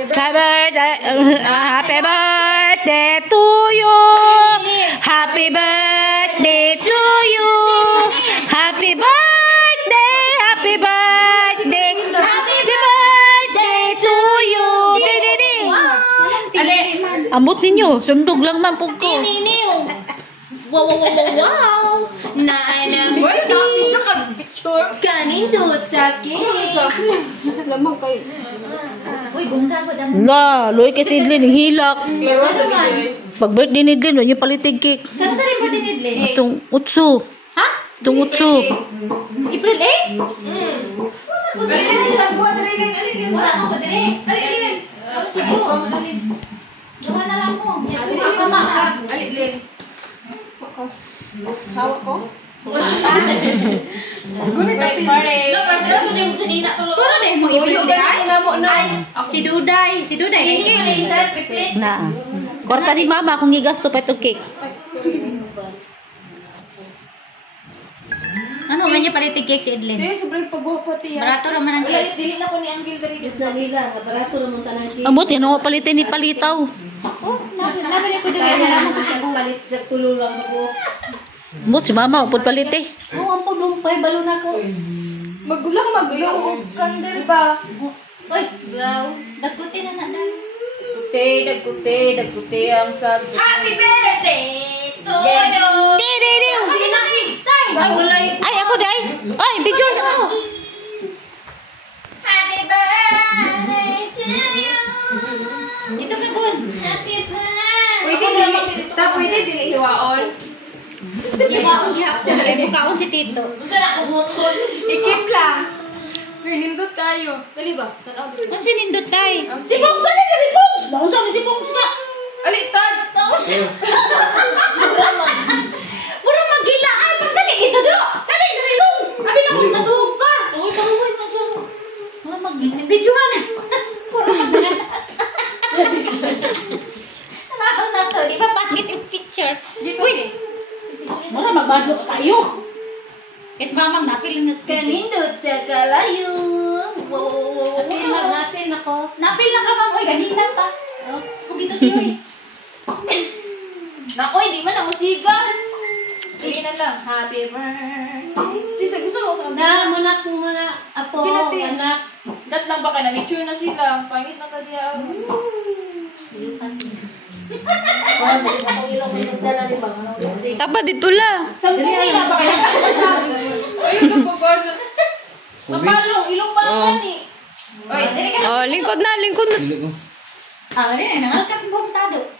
Happy birthday to you. Happy birthday to you. Happy birthday. Happy birthday. Happy birthday to you. Ambot ninyo. Sundog lang man po ko. Wow. Na birthday. Kanindot sa cake. Lamang kayo. Uy, bungka ko damo. La, loy kay si Idlin hilak. Pag birthday ni Idlin, yung palitig cake. Kano sa rin birthday ni Idlin? Itong utso. Ha? Itong utso. April 8? Wala ka pa dire. Sige. Gawa na lang mo. Ako ma. Alilin. Hawak ko? Gunit ay pare. Lo, pero din sa nina tulo. Pero dai mo April 8. Si Duday. Si Duday. Na. Korta ni mama kung gigasto pa itong cake. Ano man niya palitig cake si Edlin? Hindi, sobrang pagwapo tiya. Barato naman ang cake. Dili na ko ni Angel dari dito sa nila. Barato naman tanang cake. Ambot, yan ako palitin ni Palitaw. Oh, nabi ko dili na naman kasi akong palit sa tulo lang ako. Ambot, si mama, upod palit eh. Oh, ang pulumpay balon ako. Maglo candle ba? Uy, wow. Dagkuti na na daw. Dagkuti ang sagot. Happy birthday to you! Sige na, say! Ay, ako day. Ay, video sa ako. Happy birthday to you! Dito ka doon. Happy birthday! Pwede dili hiwaon. Hiwaon gihap dyan. Kaya bukaon si Tito. Ikip lang. Nindot kayo. Dali ba? Ano si Nindot kay? Si Bongs! Dali! Dali Bongs! Bongs! Dali si Bongs na! Alitad! Mura magila! Ay, pagdali! Ito do! Dali! Dali long! Abi na kung natuog pa! Uy, pahuwi pa siya. Mura magila! Videohan! Mura magila! Nakakal na to. Di ba pangit yung picture? Uy! Mara, magbadlok tayo. Yes, mamang napil na sa Kanindot sa kalayo. Napil na ko. Napil na ka, ma'am. Uy, ganina ta. Oh, so dito tiyo Nakoy, di man na musiga. Hindi na lang. Happy birthday. Sisa, gusto mo sa na, muna kong mga apo, Kinati. anak. Dat lang ba ka na? Make sure na sila. Pangit na tadya. Tapa dito la. Sampung nila ba kayo? Ayun na pagod. Mapalong, ilong pa lang ni. Oy, dali ka. Oh, lingkod na. Ah, rin, nangalkat buong tado.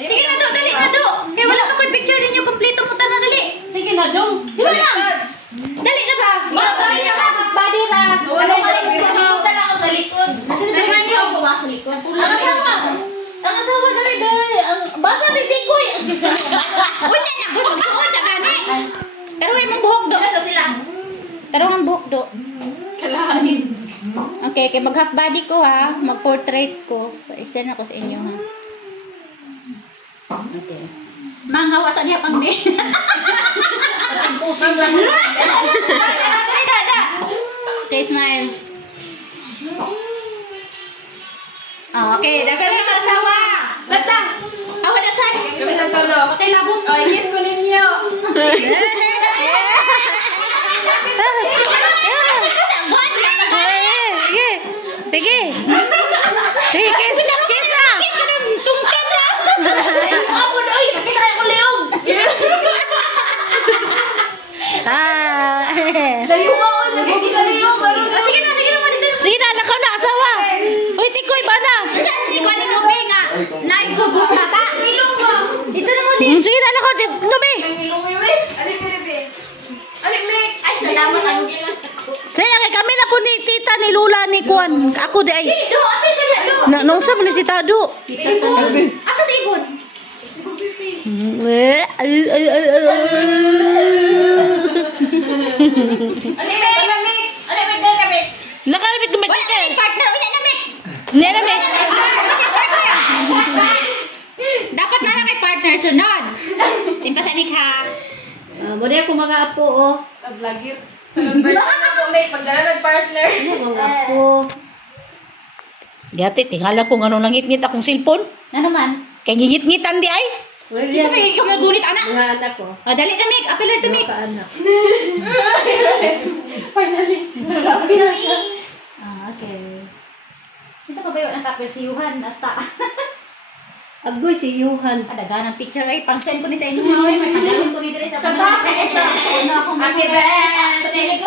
Sige na do, dali na do. Kaya wala ka pa picture ninyo, kompleto mo na dali. Sige na, dong. Sige na. Dali na ba? Body na. Body na. Wala ka rin. Punta na ako sa likod. Naman niyo ako sa likod. Ang asawa dali dali. Ang bata ni Tikoy. Unya na, good. Magsuot sa gani. Pero may mong buhok do. Nasa sila. Pero ang buhok do. Kalahanin. Okay, kaya mag half body ko ha. Mag portrait ko. I-send ako sa inyo ha. Okay. Manghawa sa niya pang di. Pusing lang. Dali, dada. Okay, smile. Okay, dapat na sa asawa. Bata. Awa na saan. Kami na solo. Patay labong. Oy, kiss ko ninyo. Sige. Sige, kiss na. Kiss ka ng tungkan na. Amo na, oy, sakit kaya ko leong. Layo mo, sakit kita leong. Sige na, mo dito. Sige na, lakaw na asawa. Uy, Tikoy, ba na? Diyan, di ko ano lumi nga. Naigugos mata. Ilong ba? Dito na muli. Sige na, lakaw. Lumi. Ilong mo, wait. Alik, Bebe. Alik, Mek. Ay, salamat, Angel. Sige, kami na po ni tita, ni Lula, ni Kwan. Ako di ay. Do, ate ka na, do. Nung sa ni si Tado. Ibon. Asa si Ibon? Alik, Mek. Alik, Mek, dahil kami. Nakalabit ko Wala na yung partner. Unya na, Mek. Nera me. Dapat na lang kay partner. Sunod. Timpasan ni ka. Muna ako mga apo, oh. Vlogger. Sa nag-partner ako, Mek. Pagdala ng partner. Mga apo. Dati, tingala ko nga nangit-ngit akong cellphone. Ano man? Kaya ngingit-ngitan di ay. Kasi may ikaw nagulit, anak. Mga anak ko. Dali na, Meg. Apil na, Meg. Mga anak. Finally. Apil na siya. Okay. Isa pa ba yun ang kapil si Yuhan? Hasta. Agoy si Yuhan. Daga ng picture ay pang-send ko ni sa inyo. May panggalong ko ni Dres. Happy birthday!